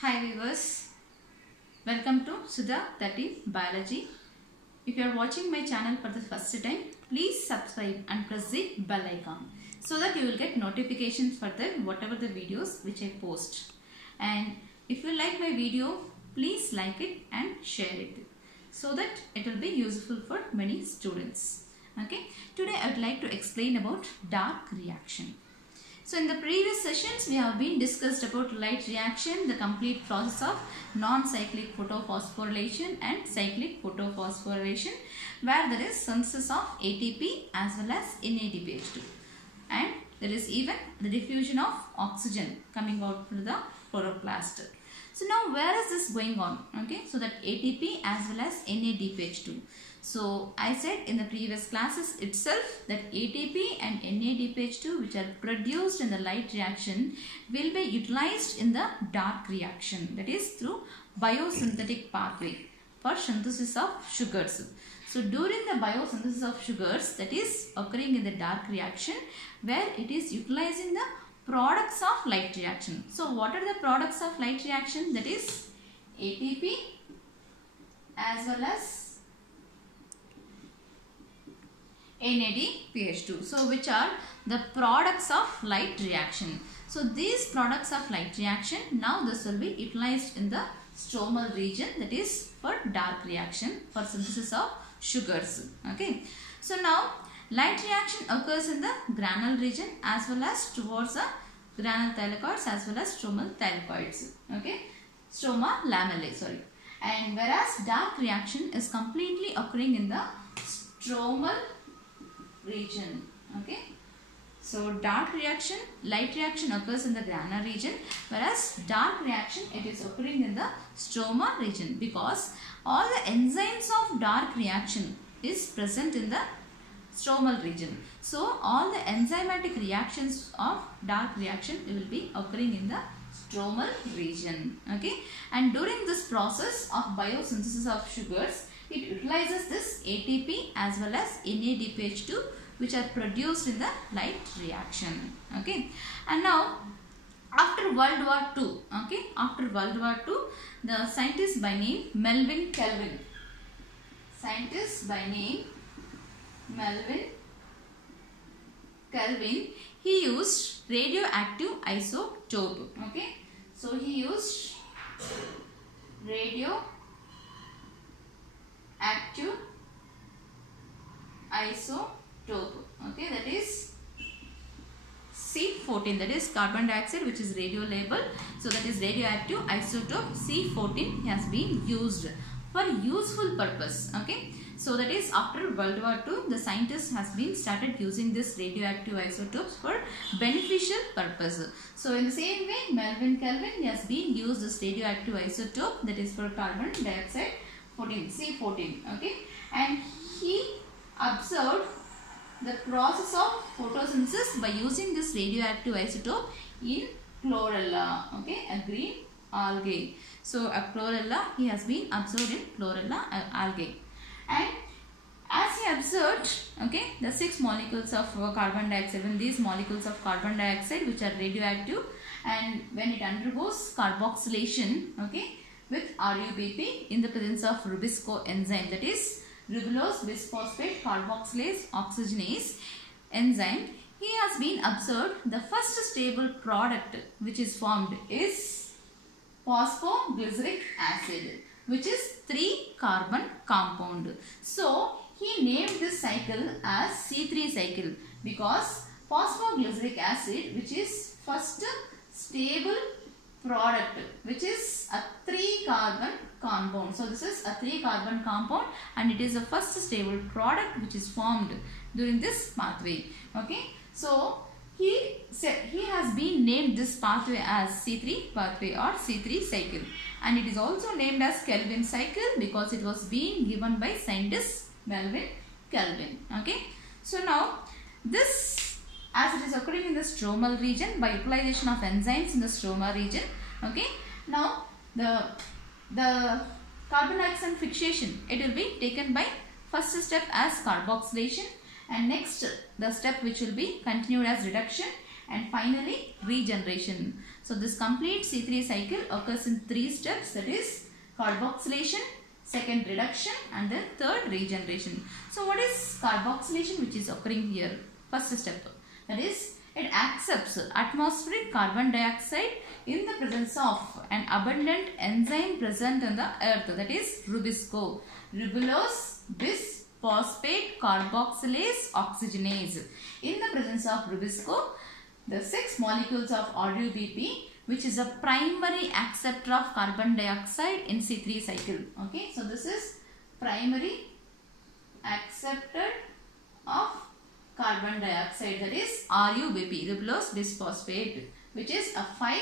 Hi viewers, welcome to Sudha 30 Biology. If you are watching my channel for the first time, please subscribe and press the bell icon so that you will get notifications for the whatever the videos which I post. And if you like my video, please like it and share it so that it will be useful for many students. Okay, today I would like to explain about dark reaction. So in the previous sessions we have been discussed about light reaction, the complete process of non-cyclic photophosphorylation and cyclic photophosphorylation, where there is synthesis of ATP as well as NADPH2, and there is even the diffusion of oxygen coming out from the chloroplast. So now where is this going on? Okay, so that ATP as well as NADPH2. So I said in the previous classes itself that ATP and NADPH2 which are produced in the light reaction will be utilized in the dark reaction, that is through biosynthetic pathway for synthesis of sugars. So during the biosynthesis of sugars, that is occurring in the dark reaction, where it is utilizing the products of light reaction. So what are the products of light reaction? That is ATP as well as NADPH2. So which are the products of light reaction. So these products of light reaction, now this will be utilized in the stromal region, that is for dark reaction for synthesis of sugars. Okay. So now light reaction occurs in the granule region as well as towards the granule thylakoids as well as stromal thylakoids. Okay. Stroma lamellae, sorry. And whereas dark reaction is completely occurring in the stromal region. Okay. So dark reaction, light reaction occurs in the granule region, whereas dark reaction it is occurring in the stroma region, because all the enzymes of dark reaction is present in the stromal region. So all the enzymatic reactions of dark reaction will be occurring in the stromal region. Okay. And during this process of biosynthesis of sugars, it utilizes this ATP as well as NADPH2 which are produced in the light reaction. Okay. And now after World War II, okay, after World War II, the scientist by name Melvin Kelvin, he used radioactive isotope. Okay. So he used radioactive isotope. Okay, that is C14, that is carbon dioxide which is radio label. So that is radioactive isotope C14 has been used for useful purpose. Okay. So that is after World War II, the scientists has been started using this radioactive isotopes for beneficial purpose. So in the same way, Melvin Kelvin has been used this radioactive isotope, that is for carbon dioxide 14, C14. Okay. And he observed the process of photosynthesis by using this radioactive isotope in chlorella, okay, a green algae. So a chlorella, he has been observed in chlorella algae. And as he observed, okay, the 6 molecules of carbon dioxide, when these molecules of carbon dioxide which are radioactive, and when it undergoes carboxylation, okay, with RUBP in the presence of Rubisco enzyme, that is ribulose bisphosphate carboxylase oxygenase enzyme, he has been observed the first stable product which is formed is phosphoglyceric acid, which is 3-carbon compound. So he named this cycle as C3 cycle, because phosphoglyceric acid, which is first stable product, which is a 3-carbon compound. So this is a 3-carbon compound and it is the first stable product which is formed during this pathway. Okay. So he has been named this pathway as C3 pathway or C3 cycle, and it is also named as Kelvin cycle because it was being given by scientist Melvin Kelvin. Okay. So now this, as it is occurring in the stromal region by utilization of enzymes in the stroma region. Okay. Now the carbon dioxide fixation, it will be taken by first step as carboxylation, and next the step which will be continued as reduction, and finally regeneration. So this complete C3 cycle occurs in 3 steps, that is carboxylation, second reduction, and then third regeneration. So what is carboxylation which is occurring here? First step, that is it accepts atmospheric carbon dioxide in the presence of an abundant enzyme present in the earth, that is Rubisco, ribulose bis phosphate carboxylase oxygenase. In the presence of Rubisco, the 6 molecules of RuBP, which is a primary acceptor of carbon dioxide in C3 cycle. Okay, so this is primary acceptor of carbon dioxide, that is RuBP, ribulose bisphosphate, which is a 5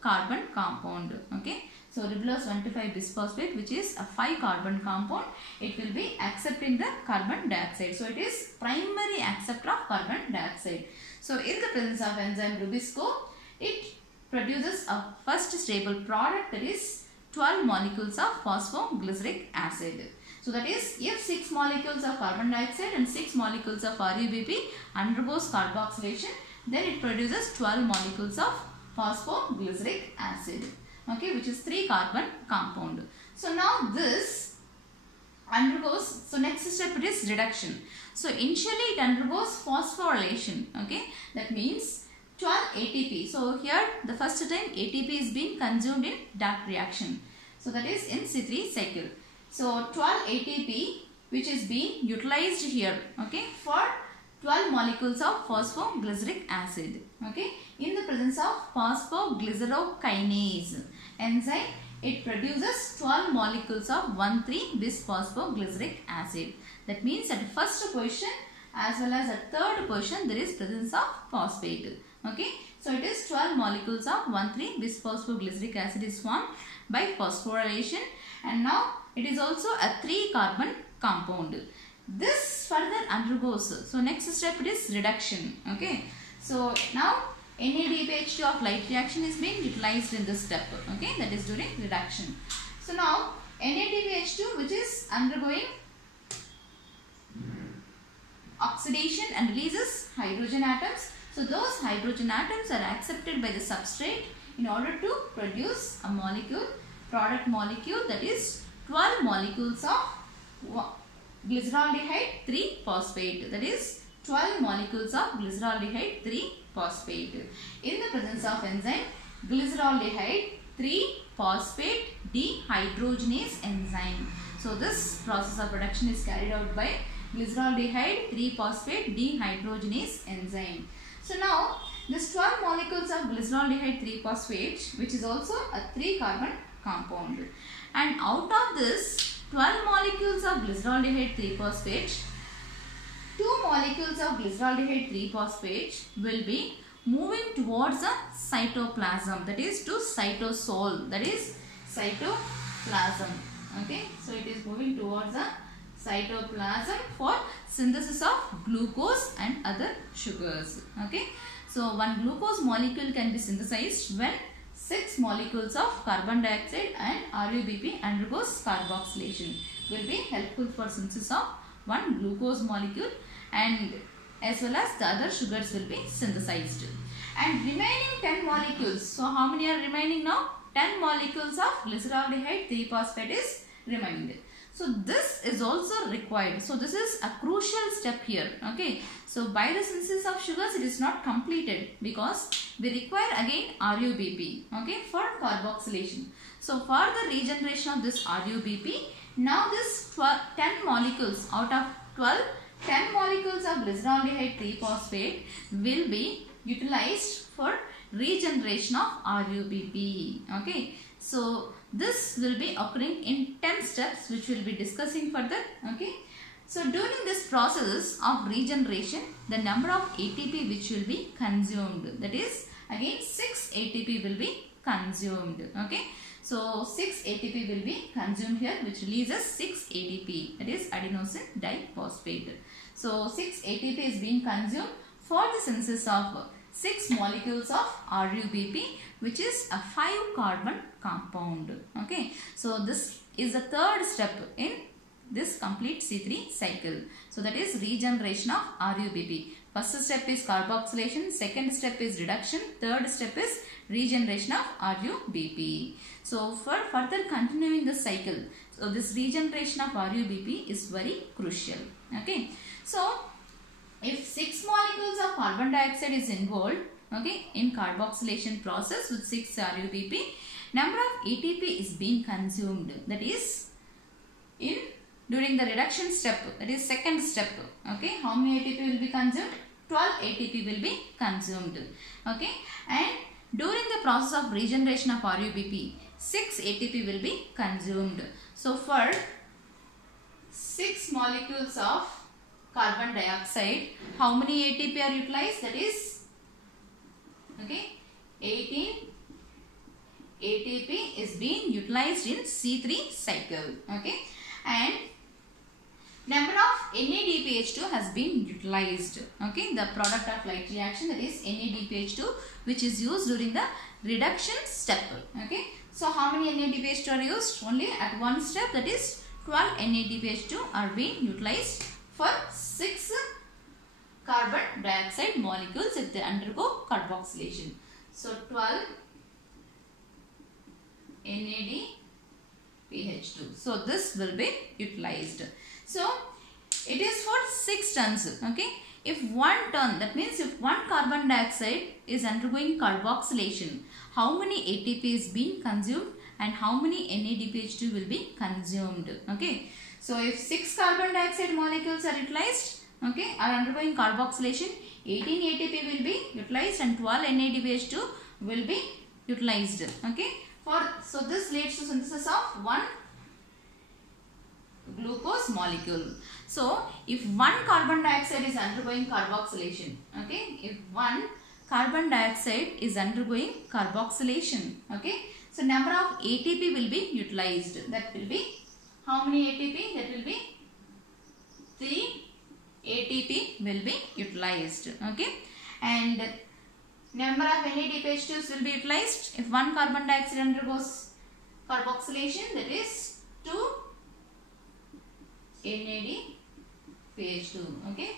carbon compound. Okay, so ribulose 1,2,5 bisphosphate, which is a 5 carbon compound, it will be accepting the carbon dioxide. So it is primary acceptor of carbon dioxide. So in the presence of enzyme Rubisco, it produces a first stable product, that is 12 molecules of phosphoglyceric acid. So that is, if 6 molecules of carbon dioxide and 6 molecules of RuBP undergoes carboxylation, then it produces 12 molecules of phosphoglyceric acid. Okay, which is 3 carbon compound. So now this undergoes, so next step it is reduction. So initially it undergoes phosphorylation. Okay, that means 12 ATP. So here the first time ATP is being consumed in DAC reaction. So that is in C3 cycle. So 12 ATP which is being utilized here, okay, for 12 molecules of phosphoglyceric acid. Okay, in the presence of phosphoglycerokinase enzyme, it produces 12 molecules of 1,3-bisphosphoglyceric acid. That means at first position as well as at third position there is presence of phosphate. Okay, so it is 12 molecules of 1,3-bisphosphoglyceric acid is formed by phosphorylation, and now it is also a 3 carbon compound. This further undergoes, so next step it is reduction. Okay, so now NADPH2 of light reaction is being utilized in this step. Okay, that is during reduction. So now NADPH2, which is undergoing oxidation and releases hydrogen atoms. So those hydrogen atoms are accepted by the substrate in order to produce a molecule, product molecule, that is 12 molecules of glyceraldehyde 3-phosphate, that is 12 molecules of glyceraldehyde 3-phosphate. In the presence of enzyme glyceraldehyde 3-phosphate dehydrogenase enzyme. So this process of production is carried out by glyceraldehyde 3-phosphate dehydrogenase enzyme. So now this 12 molecules of glyceraldehyde 3-phosphate, which is also a 3 carbon compound, and out of this 12 molecules of glyceraldehyde 3-phosphate, 2 molecules of glyceraldehyde 3-phosphate will be moving towards a cytoplasm, that is to cytosol, that is cytoplasm. Okay, so it is moving towards a cytoplasm for synthesis of glucose and other sugars. Okay, so one glucose molecule can be synthesized when 6 molecules of carbon dioxide and RuBP undergoes carboxylation. Will be helpful for synthesis of one glucose molecule, and as well as the other sugars will be synthesized. And remaining 10 molecules. So how many are remaining now? 10 molecules of glyceraldehyde 3-phosphate is remaining. So this is also required. So this is a crucial step here. Okay. So by the synthesis of sugars, it is not completed because we require again RuBP. Okay, for carboxylation. So for the regeneration of this RuBP, now this 10 molecules out of 12, 10 molecules of glyceraldehyde 3-phosphate will be utilized for regeneration of RuBP. Okay. So this will be occurring in 10 steps, which we will be discussing further. Okay. So during this process of regeneration, the number of ATP which will be consumed, that is again 6 ATP will be consumed. Okay. So 6 ATP will be consumed here, which releases 6 ADP, that is adenosine diphosphate. So 6 ATP is being consumed for the synthesis of 6 molecules of RuBP, which is a 5 carbon compound. Okay, so this is the third step in this complete C3 cycle. So that is regeneration of RuBP. First step is carboxylation, second step is reduction, third step is regeneration of RuBP. So for further continuing the cycle, so this regeneration of RuBP is very crucial. Okay. So if 6 molecules of carbon dioxide is involved, okay, in carboxylation process with 6 RuBP, number of ATP is being consumed. That is during the reduction step, that is second step. Okay, how many ATP will be consumed? 12 ATP will be consumed. Okay, and during the process of regeneration of RuBP, 6 ATP will be consumed. So for 6 molecules of carbon dioxide, how many ATP are utilized? That is, okay, 18 ATP is being utilized in C3 cycle. Okay, and number of NADPH2 has been utilized. Okay, the product of light reaction, that is NADPH2, which is used during the reduction step. Okay, so how many NADPH2 are used? Only at one step, that is 12 NADPH2 are being utilized for 6 carbon dioxide molecules if they undergo carboxylation. So 12 NADPH2. So this will be utilized. So it is for 6 tons. Okay, if 1 ton, that means if 1 carbon dioxide is undergoing carboxylation, how many ATP is being consumed and how many NADPH2 will be consumed? Okay, so if 6 carbon dioxide molecules are utilized, okay, are undergoing carboxylation, 18 ATP will be utilized and 12 NADPH2 will be utilized. Okay, so this leads to synthesis of 1 glucose molecule. So if 1 carbon dioxide is undergoing carboxylation, okay, if 1 carbon dioxide is undergoing carboxylation, okay, so number of ATP will be utilized. That will be, how many ATP? That will be 3 ATP will be utilized. Okay, and number of NADPH2s will be utilized if 1 carbon dioxide undergoes carboxylation, that is 2 NADPH2. Okay,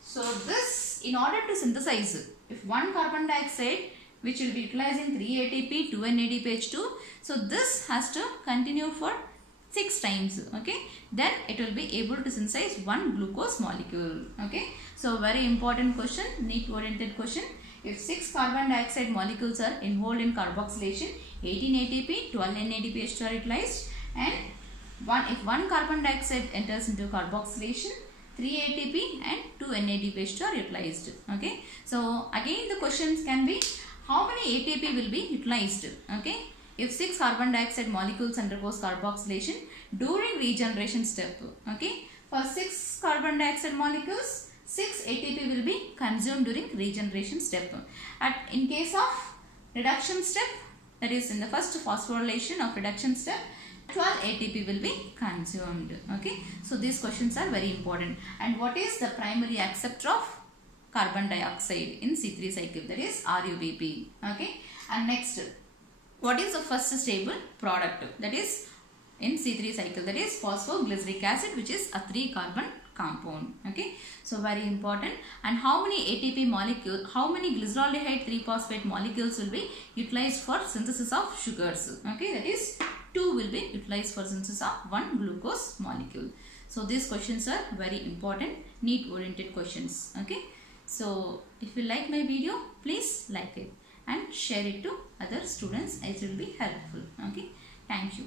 so this, in order to synthesize, if 1 carbon dioxide which will be utilizing 3 ATP, 2 NADPH2, so this has to continue for 6 times. Okay, then it will be able to synthesize 1 glucose molecule. Okay, so very important question, NEET oriented question. If 6 carbon dioxide molecules are involved in carboxylation, 18 ATP, 12 NADPH2 are utilized, and if 1 carbon dioxide enters into carboxylation, 3 ATP and 2 NADPH2 are utilized. Okay, so again the questions can be, how many ATP will be utilized? Okay, if 6 carbon dioxide molecules undergoes carboxylation during regeneration step. Okay, for 6 carbon dioxide molecules, 6 ATP will be consumed during regeneration step. In case of reduction step, that is in the first phosphorylation of reduction step, 12 ATP will be consumed. Okay, so these questions are very important. And what is the primary acceptor of carbon dioxide in C3 cycle? That is RuBP. Okay, and next, what is the first stable product? That is in C3 cycle, that is phosphoglyceric acid, which is a 3 carbon compound. Okay, so very important. And how many ATP molecule, how many glyceraldehyde 3-phosphate molecules will be utilized for synthesis of sugars? Okay, that is 2 will be utilized for synthesis of 1 glucose molecule. So these questions are very important, NEET oriented questions. Okay, so if you like my video, please like it and share it to other students, as it will be helpful. Okay, thank you.